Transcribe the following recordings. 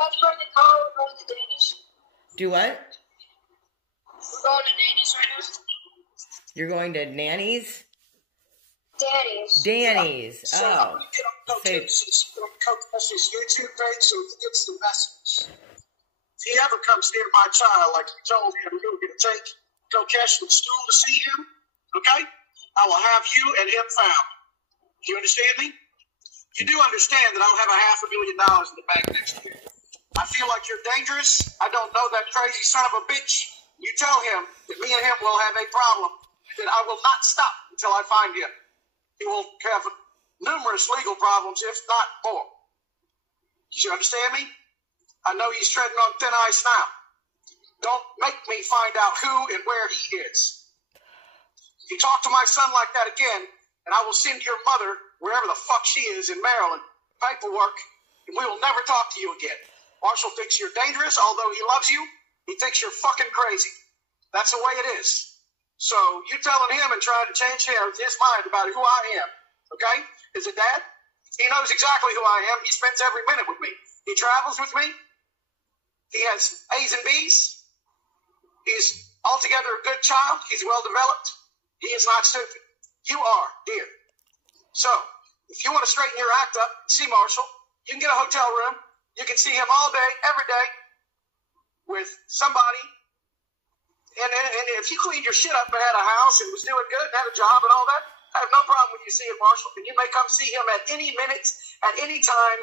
That's what they call it, going to Danish. Do what? We're going to Danish right now. You're going to Nanny's? Danny's. Oh. I'm going to get on Coach's YouTube page so he gets the message. If he ever comes near my child, like you told him you were going to take Coach to school to see him, okay? I will have you and him found. Do you understand me? You do understand that I'll have $500,000 in the bank next year. I feel like you're dangerous. I don't know that crazy son of a bitch. You tell him that me and him will have a problem, that I will not stop until I find him. He will have numerous legal problems, if not more. Do you understand me? I know he's treading on thin ice now. Don't make me find out who and where he is. You talk to my son like that again, and I will send your mother, wherever the fuck she is in Maryland, paperwork, and we will never talk to you again. Marshall thinks you're dangerous, although he loves you. He thinks you're fucking crazy. That's the way it is. So you telling him and trying to change his mind about who I am, okay? Is it Dad? He knows exactly who I am. He spends every minute with me. He travels with me. He has A's and B's. He's altogether a good child. He's well developed. He is not stupid. You are, dear. So if you want to straighten your act up, see Marshall. You can get a hotel room. You can see him all day, every day, with somebody. And if you cleaned your shit up and had a house and was doing good and had a job and all that, I have no problem with you seeing Marshall. And you may come see him at any minute, at any time,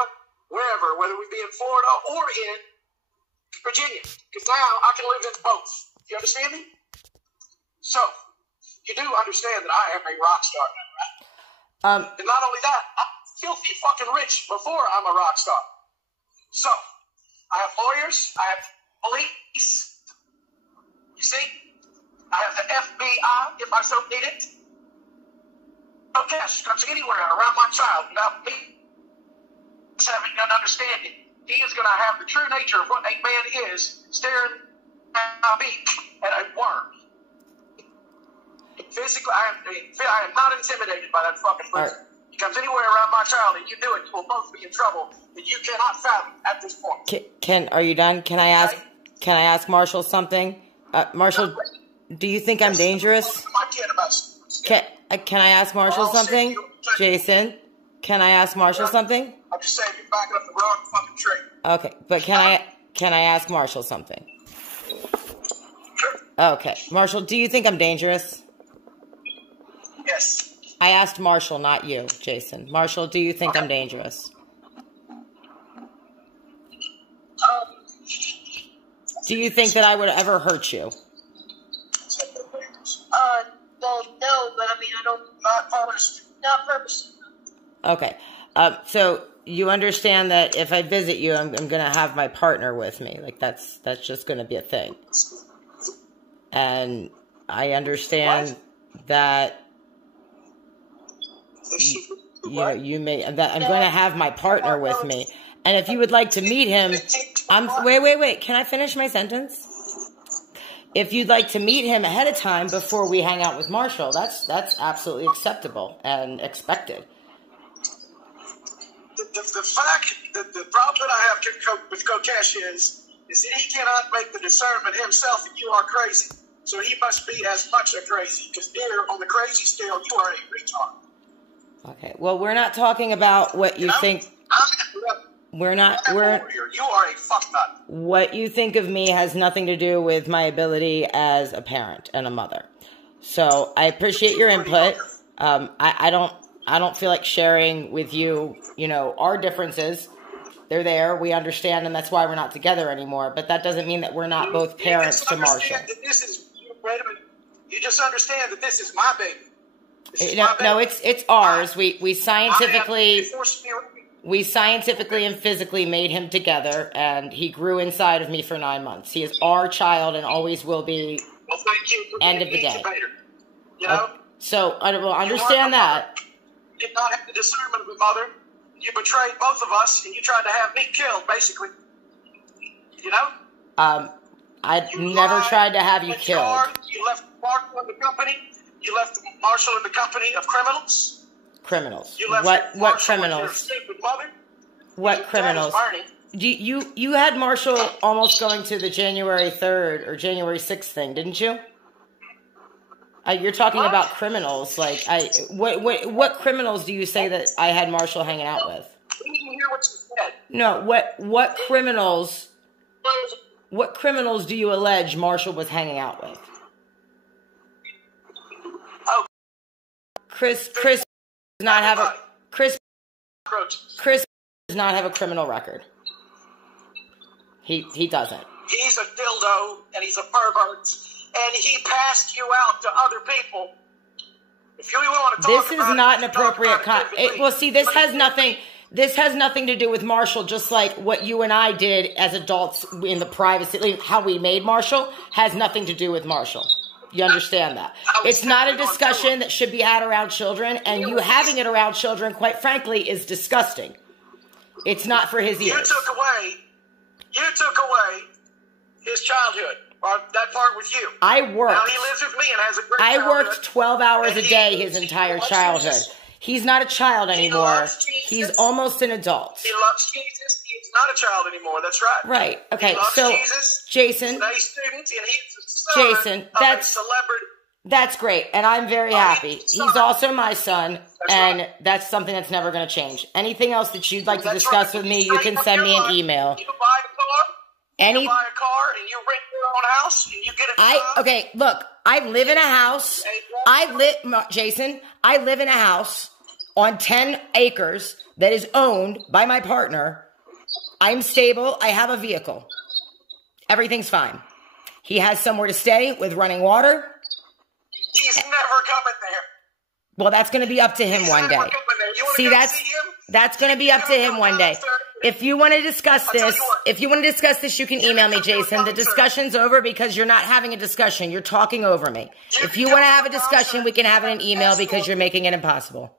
wherever, whether we be in Florida or in Virginia. Because now I can live in both. You understand me? So, you do understand that I am a rock star now, right? And not only that, I'm filthy fucking rich before I'm a rock star. So, I have lawyers, I have police. You see, I have the FBI if I so need it. No cash comes anywhere around my child without me having an understanding. He is going to have the true nature of what a man is, staring at my beak at a worm. Physically, I am not intimidated by that fucking person. He comes anywhere around my child and you do it, you will both be in trouble that you cannot fathom at this point. Are you done? Can I ask Marshall something? Marshall, do you think I'm dangerous? Can I ask Marshall something? Jason, can I ask Marshall something? I'm just saying you're backing up the wrong fucking tree. Okay, but can I ask Marshall something? Sure. Okay, Marshall, do you think I'm dangerous? Yes. I asked Marshall, not you, Jason. Marshall, do you think I'm dangerous? Do you think that I would ever hurt you? Well, no, but I mean, I don't. Not purposely. Okay. So you understand that if I visit you, I'm going to have my partner with me. Like that's just going to be a thing. And I understand that you may that I'm going to have my partner with me. And if you would like to meet him, wait. Can I finish my sentence? If you'd like to meet him ahead of time before we hang out with Marshall, that's absolutely acceptable and expected. The problem that I have with Kokesh is that he cannot make the discernment himself that you are crazy. So he must be as much a crazy, because there, on the crazy scale, you are a retard. Okay, well, we're not talking about what you think. You are a fucknut. What you think of me has nothing to do with my ability as a parent and a mother. So I appreciate your input. I don't feel like sharing with you, our differences. They're there. We understand, and that's why we're not together anymore. But that doesn't mean that we're not both parents to Marshall. Wait a minute. You just understand that this is my baby. No, it's ours. We scientifically and physically made him together, and he grew inside of me for 9 months. He is our child and always will be. Well, thank you for end of the day. Incubator. You know? So I will understand that. You did not have the discernment of a mother. You betrayed both of us, and you tried to have me killed, basically. You know? I never tried to have you killed. You left Marshall in the company. You left Marshall in the company of criminals. Criminals. You left What Marshall criminals? With your stupid mother. What criminals? You had Marshall almost going to the January 3rd or January 6th thing, didn't you? You're talking about criminals. Like, what criminals do you say that I had Marshall hanging out with? We didn't hear what you said. No, what criminals? What criminals do you allege Marshall was hanging out with? Oh, Chris does not have a Chris does not have a criminal record. He doesn't. He's a dildo and he's a pervert, and he passed you out to other people. If you want to talk This is not an appropriate well, see, this has nothing to do with Marshall, just like what you and I did as adults in the privacy, how we made Marshall, has nothing to do with Marshall. You understand that? It's not a discussion that should be had around children, and you having it around children, quite frankly, is disgusting. It's not for his ears. You took away his childhood. Or that part with you. I worked. Now he lives with me and has a great childhood. I worked 12 hours a day his entire childhood. He's not a child anymore. He's almost an adult. He loves Jesus. He's not a child anymore. That's right. Right. Okay. He loves So, Jesus. Jason. He's a student, and he's a son Jason, of a celebrity. That's great, and I'm very happy. He's also my son, and that's something that's never going to change. Anything else that you'd like to discuss with me, you can send me an email. You can buy a car. You buy a car, and you rent your own house, and you get a job. Okay, look, I live in a house. Jason, I live in a house on 10 acres that is owned by my partner. I'm stable. I have a vehicle. Everything's fine. He has somewhere to stay with running water. He's never coming there. Well, that's going to be up to him one day. See, that's going to be up to him one day. If you want to discuss this, you can email me, Jason. The discussion's over because you're not having a discussion. You're talking over me. If you want to have a discussion, we can have it in email because you're making it impossible.